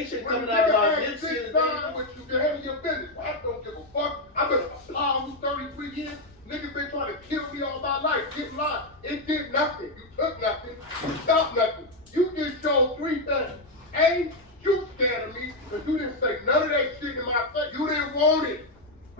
ain't shit coming out about this shit. With you, you're handling your business. I don't give a fuck. I've been a almost 33 years. Niggas been trying to kill me all my life. Get mine. It did nothing. You took nothing. You stopped nothing. You just showed 3 things. A, you scared of me because you didn't say none of that shit in my face. You didn't want it.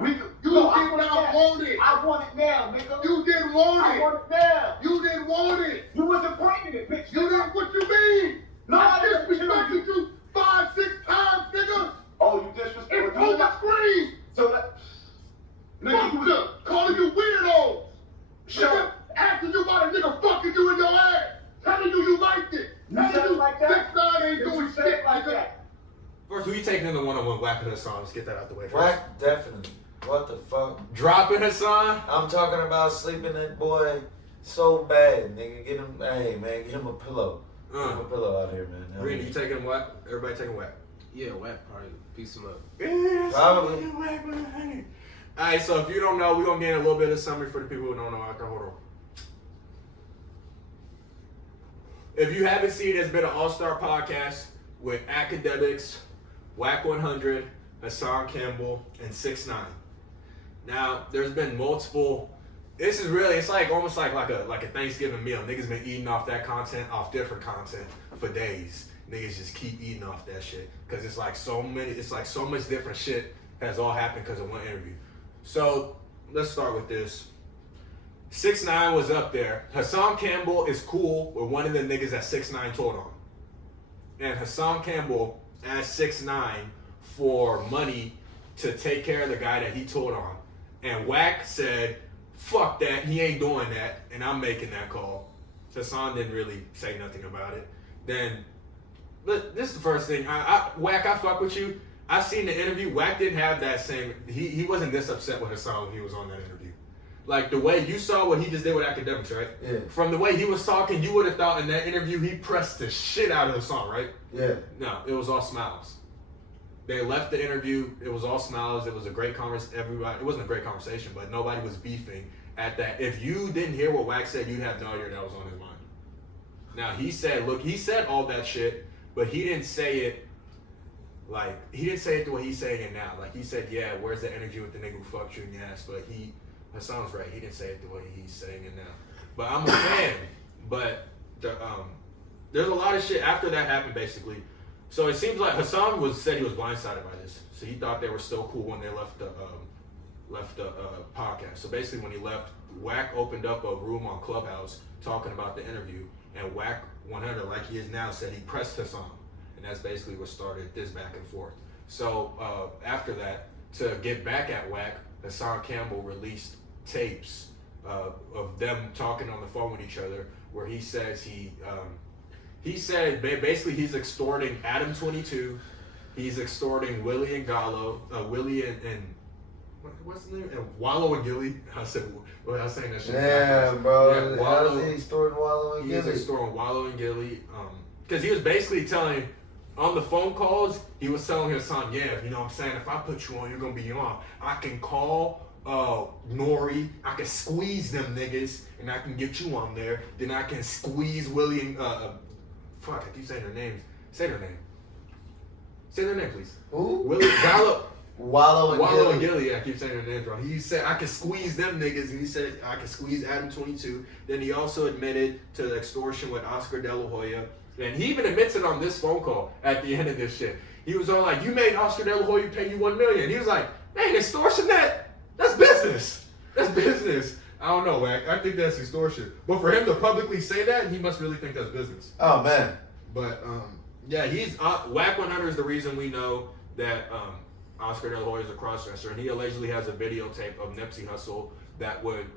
You did not want it. I want it now, nigga. You didn't want it. I want it now. You didn't want it. You wasn't bringing it, bitch. You didn't. What you mean? No, I disrespected you 5, 6 times, nigga. Oh, you disrespected It's on the screen. So that. Nigga, you calling you weirdos. Shut up. Asking you about a nigga fucking you in your ass. Telling you liked it. You said it like that? 6'9" ain't doing shit like nigga. that. First, who you taking in the one-on-one Wack and Hassan? Let's get that out the way first. Wack, definitely. What the fuck? Dropping Hassan? I'm talking about sleeping that boy so bad, nigga. Get him, hey man, get him a pillow. Get him a pillow out here, man. Green, you taking Wack? Everybody taking Wack? Yeah, Wack probably piece him up. Probably. Alright, so if you don't know, we're gonna get a little bit of summary for the people who don't know. Hold on. If you haven't seen it, it's been an all-star podcast with academics, Wack 100, Hassan Campbell, and 6ix9ine. Now, there's been multiple. This is really, it's like almost like a Thanksgiving meal. Niggas been eating off that content, off different content for days. Niggas just keep eating off that shit because it's like so much different shit has all happened because of one interview. So let's start with this. 6ix9ine was up there. Hassan Campbell is cool with one of the niggas that 6ix9ine told on. And Hassan Campbell asked 6ix9ine for money to take care of the guy that he told on. And Wack said, fuck that, he ain't doing that, and I'm making that call. Hassan didn't really say nothing about it. Then, this is the first thing. Wack, I fuck with you. I seen the interview. Wack didn't have that same, he wasn't this upset with Hassan when he was on that interview. Like the way you saw what he just did with academics, right? Yeah. From the way he was talking, you would have thought in that interview he pressed the shit out of the song, right? Yeah. No, it was all smiles. They left the interview. It was all smiles. It was a great conversation. It wasn't a great conversation, but nobody was beefing at that. If you didn't hear what Wack said, you'd have no idea that was on his mind. Now he said all that shit, but he didn't say it the way he's saying it now. Like he said, yeah, where's the energy with the nigga who fucked you in the ass? But Hassan's right. He didn't say it the way he's saying it now. But I'm a fan. But there's a lot of shit after that happened, basically. So it seems like Hassan said he was blindsided by this. So he thought they were still cool when they left the podcast. So basically, when he left, Wack opened up a room on Clubhouse talking about the interview, and Wack 100, like he is now, said he pressed Hassan, and that's basically what started this back and forth. So after that, to get back at Wack, Hassan Campbell released tapes of them talking on the phone with each other, where he says he said basically he's extorting Adam 22, he's extorting Willie and Gallo, Willie and what's the name? And Wallow and Gilly. I was saying that shit. Yeah, bro. Yeah, Wallow, how's he extorting Wallow and Gilly? He's extorting Wallow and Gilly. Because he was basically telling, on the phone calls, he was telling his son, yeah, you know what I'm saying, if I put you on, you're going to be on. I can call Nori, I can squeeze them niggas, and I can get you on there. Then I can squeeze Willie and, fuck, I keep saying their names. Say their name. Say their name, please. Who? Willie, Gallo. Wallow and Gilly. Yeah, I keep saying their names wrong. He said I can squeeze them niggas, and he said I can squeeze Adam 22. Then he also admitted to the extortion with Oscar De La Hoya, and he even admits it on this phone call at the end of this shit. He was all like, "You made Oscar De La Hoya pay you $1 million." He was like, "Man, extortion that's business. That's business." I don't know, Wack. I think that's extortion. But for him to publicly say that, he must really think that's business. Oh man. But yeah, he's Wack 100 is the reason we know that Oscar De La Hoya is a crossdresser, and he allegedly has a videotape of Nipsey Hussle that would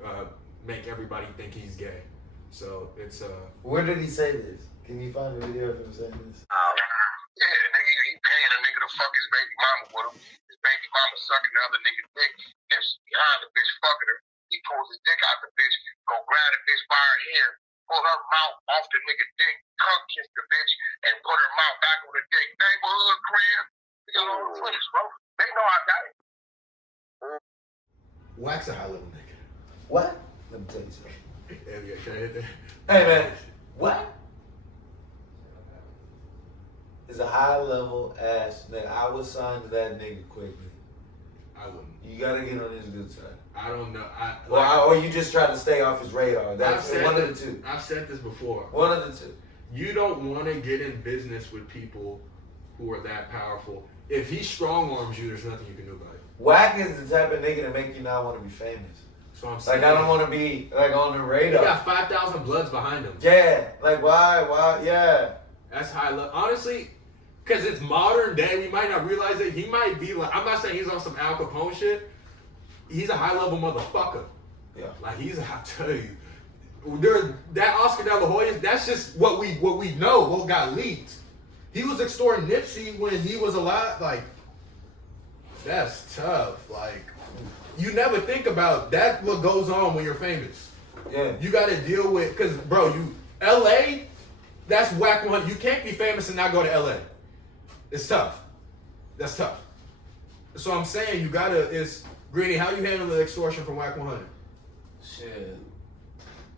make everybody think he's gay. So it's Where did he say this? Can you find a video of him saying this? Yeah, nigga, he paying a nigga to fuck his baby mama with him. His baby mama sucking the other nigga's dick. If behind the bitch fucking her, he pulls his dick out the bitch, go grab the bitch by her hair, pull her mouth off the nigga dick, tongue kiss the bitch, and put her mouth back on the dick. Neighborhood crib. You know the footage, bro. They know I got it. Wack's a high level nigga. What? Let me tell you something. Yeah, can I hit that? Hey man. What? is a high level ass nigga. I would sign to that nigga quickly. I wouldn't. You gotta get on his good side. I don't know. Or you just try to stay off his radar. That's one of the two. I've said this before. One of the two. You don't want to get in business with people who are that powerful. If he strong arms you, there's nothing you can do about it. Wack is the type of nigga to make you not want to be famous. So I'm saying, Like, I don't want to be, like, on the radar. He got 5,000 Bloods behind him. Yeah. Like, why? Yeah. That's high level. Honestly, because it's modern day, we might not realize it. He might be like, I'm not saying he's on some Al Capone shit. He's a high level motherfucker. Yeah. Like, I tell you. That Oscar De La Hoya, that's just what we know, what got leaked. He was extorting Nipsey when he was alive. Like, that's tough. Like, you never think about that. What goes on when you're famous? Yeah. You got to deal with, because bro, L.A. That's Wack 100. You can't be famous and not go to L.A. It's tough. That's tough. So I'm saying you gotta. It's Greeny. How you handle the extortion from Wack 100? Shit.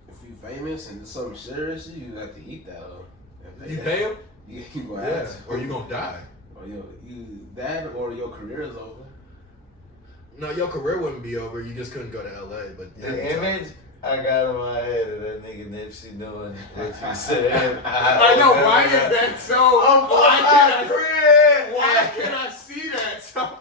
If you famous and do something serious, you have to eat that. You pay him? You gonna Yeah. have to. Or you gonna die? Or that or your career is over. No, your career wouldn't be over. You just couldn't go to L.A. But The image I got in my head of that nigga Nipsey doing what you said. I know. Why is that so? Why can I see that? So.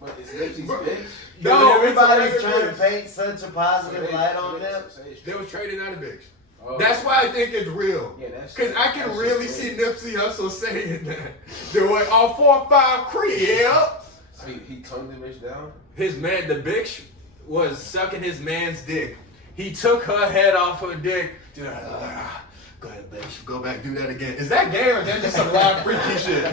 But it's Nipsey's bitch. No, everybody's it's trying to bitch. paint such a positive light on them. They was trading out a bitch. Oh. That's why I think it's real. Yeah, that's Because I can really see Nipsey Hussle saying that. They're like, all 4 or 5 crib. So he tongued the bitch down? His man, the bitch was sucking his man's dick. He took her head off her dick. Dude, go ahead, bitch. Go back, do that again. Is that gay or is that just some live freaky shit?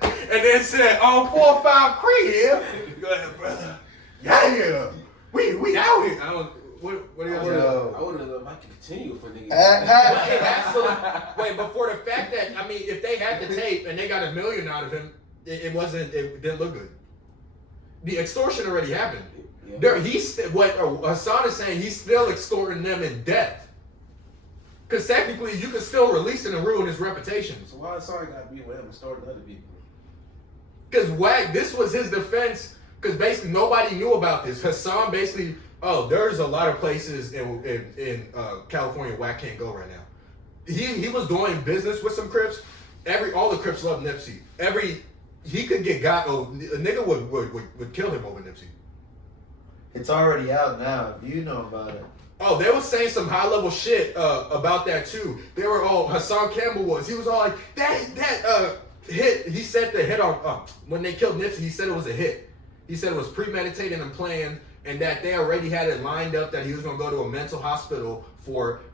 And then said, all 4 or 5 crib. Go ahead, brother. Yeah. We out here. What are you Yo. I wouldn't have if I could continue for niggas. Wait, before the fact that, I mean, if they had the tape and they got $1 million out of him, it didn't look good. The extortion already happened. Yeah. What Hassan is saying, he's still extorting them in death. Because technically, you can still release it and ruin his reputation. So why Hassan got to be with him and starting other people? Because Wack, this was his defense, because basically nobody knew about this. Hassan basically, there's a lot of places in California Wack can't go right now. He was doing business with some Crips. All the Crips love Nipsey. He could get got. A nigga would kill him over Nipsey. It's already out now. If you know about it. Oh, they were saying some high level shit about that too. They were all Hassan Campbell was. He was all like that hit. He said the hit on when they killed Nipsey. He said it was a hit. He said it was premeditated and planned, and that they already had it lined up that he was gonna go to a mental hospital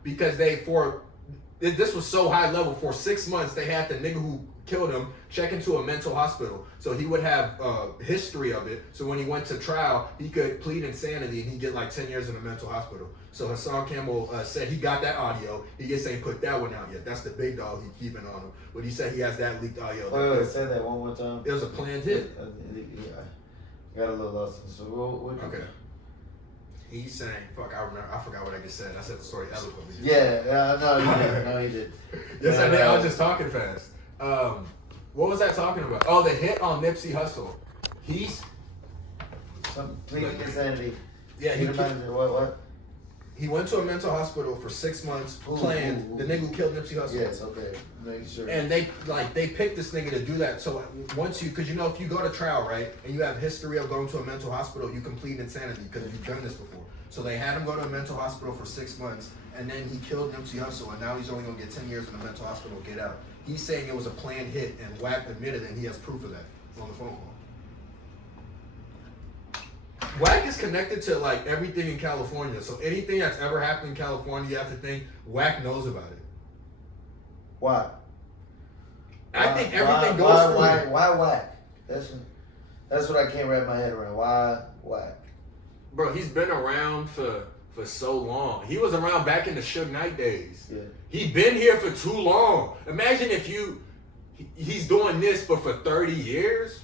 because this was so high level. For 6 months, they had the nigga who killed him check into a mental hospital, so he would have history of it. So when he went to trial, he could plead insanity and he'd get like 10 years in a mental hospital. So Hassan Campbell said he got that audio. He just ain't put that one out yet. That's the big dog he's keeping on him. But he said he has that leaked audio. Wait, say that one more time. It was a planned hit. I got a little lost. So what Okay. He's saying, fuck, I forgot what I just said. I said the story eloquently. Yeah, no, you did. No, you did. Yes, I did. I was just talking fast. What was that talking about? Oh, the hit on Nipsey Hussle. He's Some pleading insanity. yeah. What? He went to a mental hospital for 6 months. Planned the nigga who killed Nipsey Hussle. Yes, okay. Make sure. And they picked this nigga to do that. So once because if you go to trial, right, and you have history of going to a mental hospital, you can plead insanity because you've done this before. So they had him go to a mental hospital for 6 months, and then he killed Nipsey Hussle, and now he's only gonna get 10 years in a mental hospital, get out. He's saying it was a planned hit, and Wack admitted, and he has proof of that on the phone call. Wack is connected to like everything in California, so anything that's ever happened in California, you have to think Wack knows about it. Why? I think everything goes through him. Why Wack? That's what I can't wrap my head around. Why Wack? Bro, he's been around for so long. He was around back in the Suge Knight days. Yeah. He been here for too long. Imagine if he's doing this but for 30 years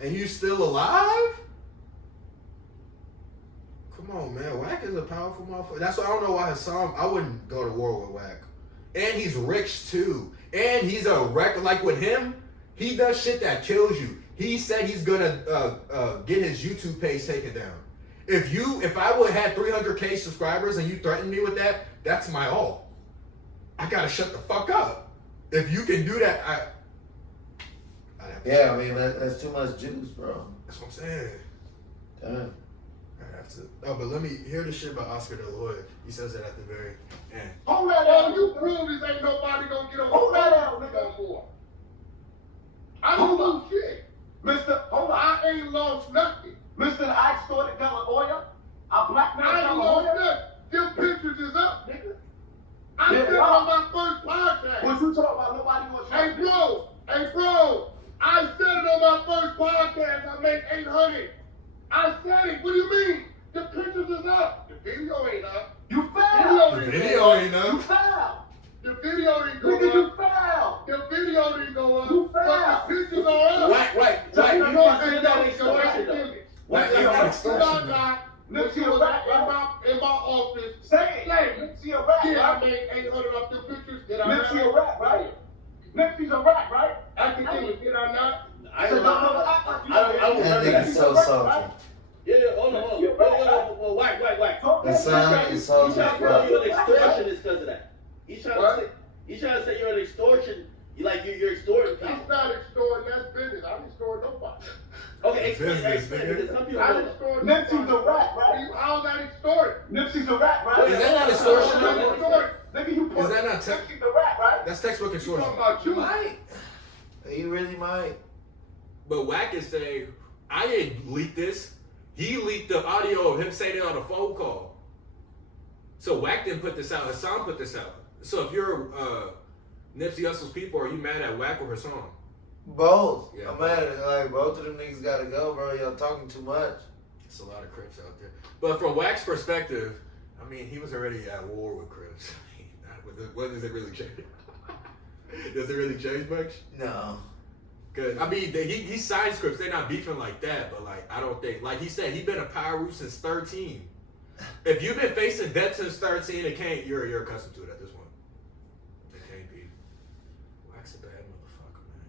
and you still alive? Come on, man. Wack is a powerful motherfucker. That's why I don't know why I wouldn't go to war with Wack. And he's rich too. And he's a record. Like with him, he does shit that kills you. He said he's gonna get his YouTube page taken down. If I would have had 300K subscribers and you threatened me with that, that's my all. I gotta shut the fuck up. If you can do that, I'd have to Yeah, I mean that's too much juice, bro. That's what I'm saying. Damn. I'd have to. Oh, but let me hear the shit about Oscar De La Hoya. He says it at the very end. Hold that down. You prove this ain't nobody gonna get on. Hold that down, nigga. More. I don't lose shit. Mr. Hold on. I ain't lost nothing. Mr. I extorted De La Hoya. I blackmailed I De ain't La lost Hoya. nothing. Them pictures is up, nigga. I Yeah, said it on my first podcast. What you talking about? Nobody gonna Hey bro, I said it on my first podcast. I made 800. I said it. What do you mean? The pictures is up. The video ain't up. You failed. The video ain't You up. failed. The video didn't go Nigga, you up. failed. The video didn't go up. You But failed. the pictures are up. Wack, you consider that extortion though? Wack, Nigga, you you got a extortion. Nipsey a rat, In my office. Say it. Say it. Nipsey a rat, Yeah, I right? made 800 off the pictures. Did I Nipsey a not? rat, right? Nipsey's a rat, right? I can tell you, did I not? I don't know. I don't That remember nigga's that. so salty. Yeah, hold on. Well, Wack. The sound is salty He's as trying to tell fuck. you an extortionist because of that. He's trying What? to say you're an extortion. You're extorting people. That's not extorting. That's business. I didn't extort nobody. Okay, explain Business, because some people I don't didn't know. extort Nipsey's nobody. a rat, right? How's that extorting? Nipsey's a rat, right? Is that not extortion? How's that extorting? Nigga, you put Is that not Nipsey's a rat, right? That's textbook You extortion. talking about you? Might. He really might. But Wack is saying, I didn't leak this. He leaked the audio of him saying it on a phone call. So Wack didn't put this out. Hassan put this out. So if you're Nipsey Hussle's people, are you mad at Wack or Hassan? Both. Yeah. I'm mad at like both of them niggas gotta go, bro. Y'all talking too much. It's a lot of Crips out there. But from Wack's perspective, I mean, he was already at war with Crips. What does it really change? Does it really change much? No. Cause I mean, he signs Crips. They're not beefing like that. But like, I don't think, like he said, he been a power root since 13. If you've been facing death since 13, it can't. You're accustomed to it at this point. It can't be. Wack's a bad motherfucker, man.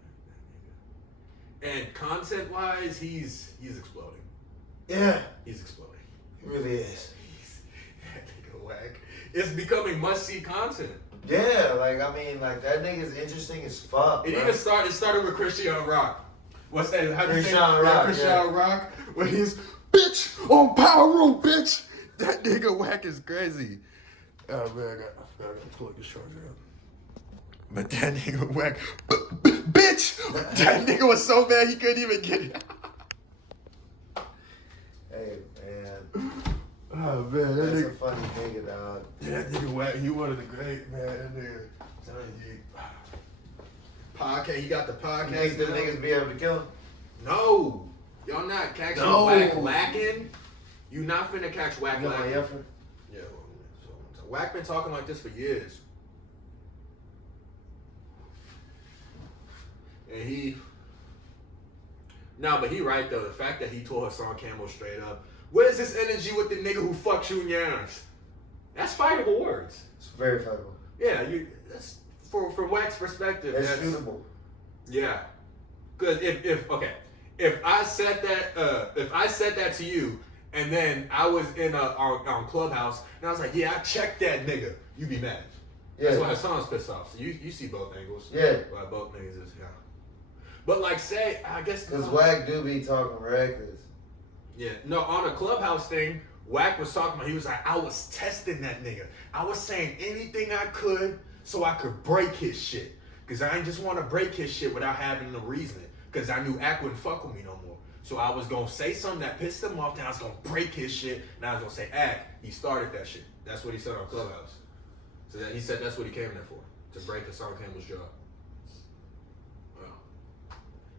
That nigga. And content-wise, he's exploding. Yeah. He's exploding. He really is. That nigga Wack. It's becoming must-see content. Yeah, like I mean, like that nigga's interesting as fuck. It bro. even started with Christian Rock. What's that? How do you say Christian Rock, Christian yeah. Rock? When he's bitch on Power Room, bitch. That nigga Wack is crazy. Oh man, I gotta plug this charger out. But that nigga Wack, bitch. That nigga was so mad he couldn't even get it. Hey man, Oh man, that that's a nigga. funny nigga, dog. That nigga Wack, he one of the great man. That nigga. Telling you. Podcast, he got the You podcast. think them now. niggas be able to kill him? No, y'all not catching No. Wack lacking. You not finna catch Wack You got my lacking. effort? Yeah, so Wack been talking like this for years, and but he right though. The fact that he told Hassan Campbell straight up, "Where's this energy with the nigga who fucks you in your ass?" That's fightable words. It's very fightable. Yeah, that's from Wack's perspective. It's that's shootable. Yeah, because if I said that to you, and then I was in on Clubhouse, and I was like, yeah, I checked that nigga, you be mad. Yeah. That's why Hassan's pissed off. So you see both angles. Yeah. Why both niggas is But like say, I guess Cause Wack do be talking reckless. Yeah, no, on a Clubhouse thing, Wack was talking about, he was like, I was testing that nigga. I was saying anything I could so I could break his shit. Because I didn't just want to break his shit without having the reason. Because I knew Ack wouldn't fuck with me no more. So I was going to say something that pissed him off, then I was going to break his shit, and I was going to say, Ack, he started that shit. That's what he said on Clubhouse. So he said that's what he came there for, to break Hassan Campbell's jaw.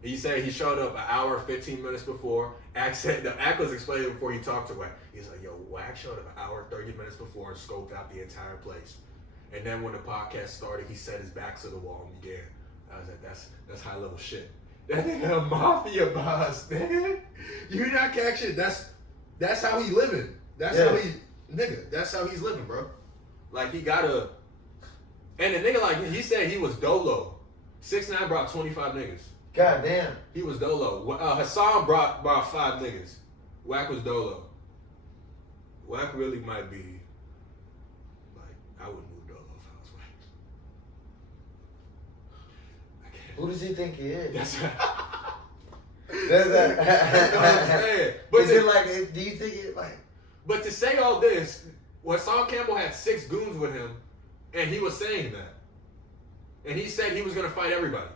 He said he showed up an hour, 15 minutes before. Ack was explaining before he talked to Wack. He's like, yo, Wack showed up an hour, 30 minutes before and scoped out the entire place. And then when the podcast started, he set his back to the wall and began. I was like, that's high level shit. That nigga a mafia boss, man. You not catching. That's how he living. That's how he's living, bro. Like he gotta. And the nigga, like, he said he was dolo. 6ix9ine brought 25 niggas. God damn. He was dolo. Hassan brought 5 niggas. Wack was dolo. Wack really might be, like, I wouldn't move dolo if I was Wack. I can't. Who does he think he is? That's That's what I'm saying. But is it like? Do you think it like? But to say all this, Hassan Campbell had 6 goons with him, and he was saying that. And he said he was going to fight everybody.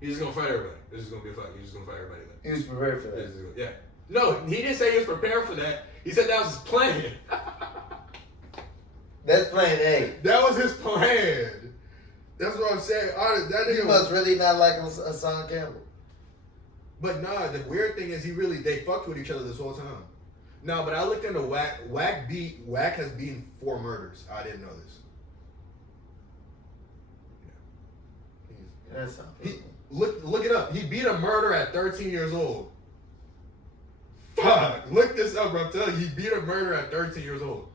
He's just going to fight everybody. This is going to be a fight. He's just going to fight everybody. He was prepared for that. Yeah. No, he didn't say he was prepared for that. He said that was his plan. That's plan A. That was his plan. That's what I'm saying. That He nigga must really not like Hassan Campbell. But nah, the weird thing is they fucked with each other this whole time. No, but I looked into Wack. Wack has beaten 4 murders. I didn't know this. That's Look it up. He beat a murder at 13 years old. Fuck. Look this up, bro. I'm telling you, he beat a murder at 13 years old.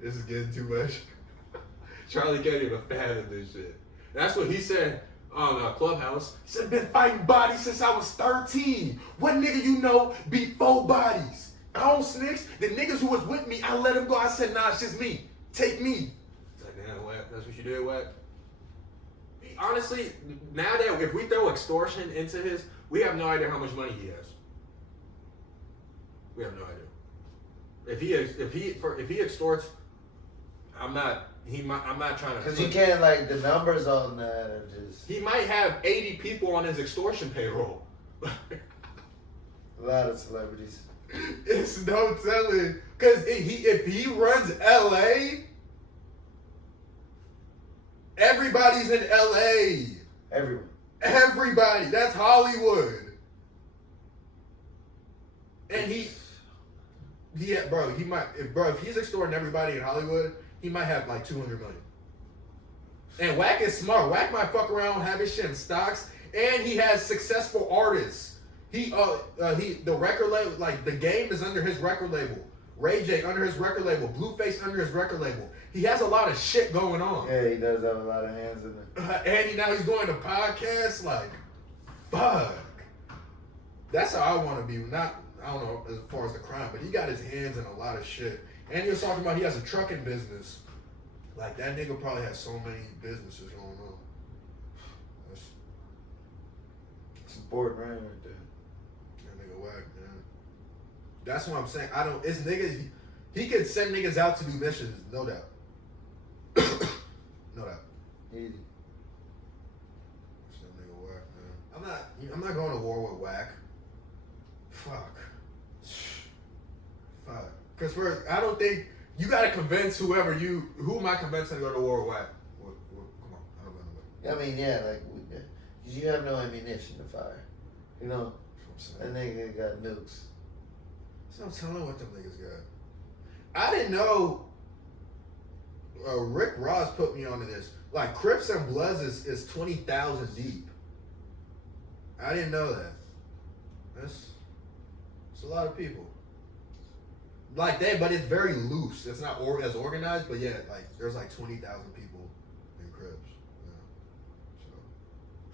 This is getting too much. Charlie can't even fathom this shit. That's what he said on Clubhouse. He said, been fighting bodies since I was 13. What nigga you know beat 4 bodies? I don't snitch. The niggas who was with me, I let them go. I said, nah, it's just me. Take me. It's like, damn, Wack, that's what you did, Wack? Honestly, now that if we throw extortion into his, we have no idea how much money he has. We have no idea. If he extorts, I'm not trying to. Because you can't like the numbers on that are just. He might have 80 people on his extortion payroll. A lot of celebrities. It's no telling. Because if he runs LA, everybody's in LA. Everyone. Everybody. That's Hollywood. And if he's extorting everybody in Hollywood, he might have like 200 million. And Wack is smart. Wack might fuck around, have his shit in stocks, and he has successful artists. The record label, like the Game is under his record label. Ray J under his record label. Blueface under his record label. He has a lot of shit going on. Yeah, he does have a lot of hands in it. And now he's going to podcasts. Like, fuck. That's how I want to be. I don't know as far as the crime, but he got his hands in a lot of shit. And he was talking about he has a trucking business. Like, that nigga probably has so many businesses going on. It's important, right there. That nigga Wack, man. That's what I'm saying. It's niggas. He could send niggas out to do missions, no doubt. No doubt. Easy. That's that nigga Wack, man. I'm not going to war with Wack. Fuck. Because I don't think you gotta convince who am I convincing to go to war with Wack? Come on, I don't know nobody. I mean, yeah, like, because you have no ammunition to fire. You know, that nigga got nukes. So I'm telling what them niggas got. I didn't know. Rick Ross put me onto this. Like, Crips and Bloods is 20,000 deep. I didn't know that. It's a lot of people. Like but it's very loose. It's not as organized, but yeah, like there's like 20,000 people in Crips. Yeah.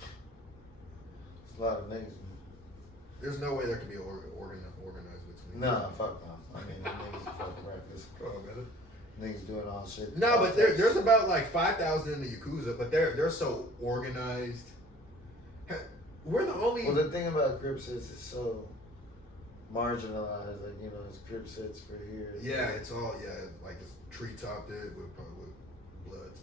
So It's a lot of niggas. there's no way there could be organized between. Nah, fuck no. I mean, them niggas are fucking reckless. Oh, man. Niggas doing all shit. No, but there's about like 5,000 in the Yakuza, but they're so organized. We're the only. Well, the thing about Crips is it's so marginalized. Like, you know, it's Crips hits for here. Yeah, it's all like it's tree topped it with Bloods.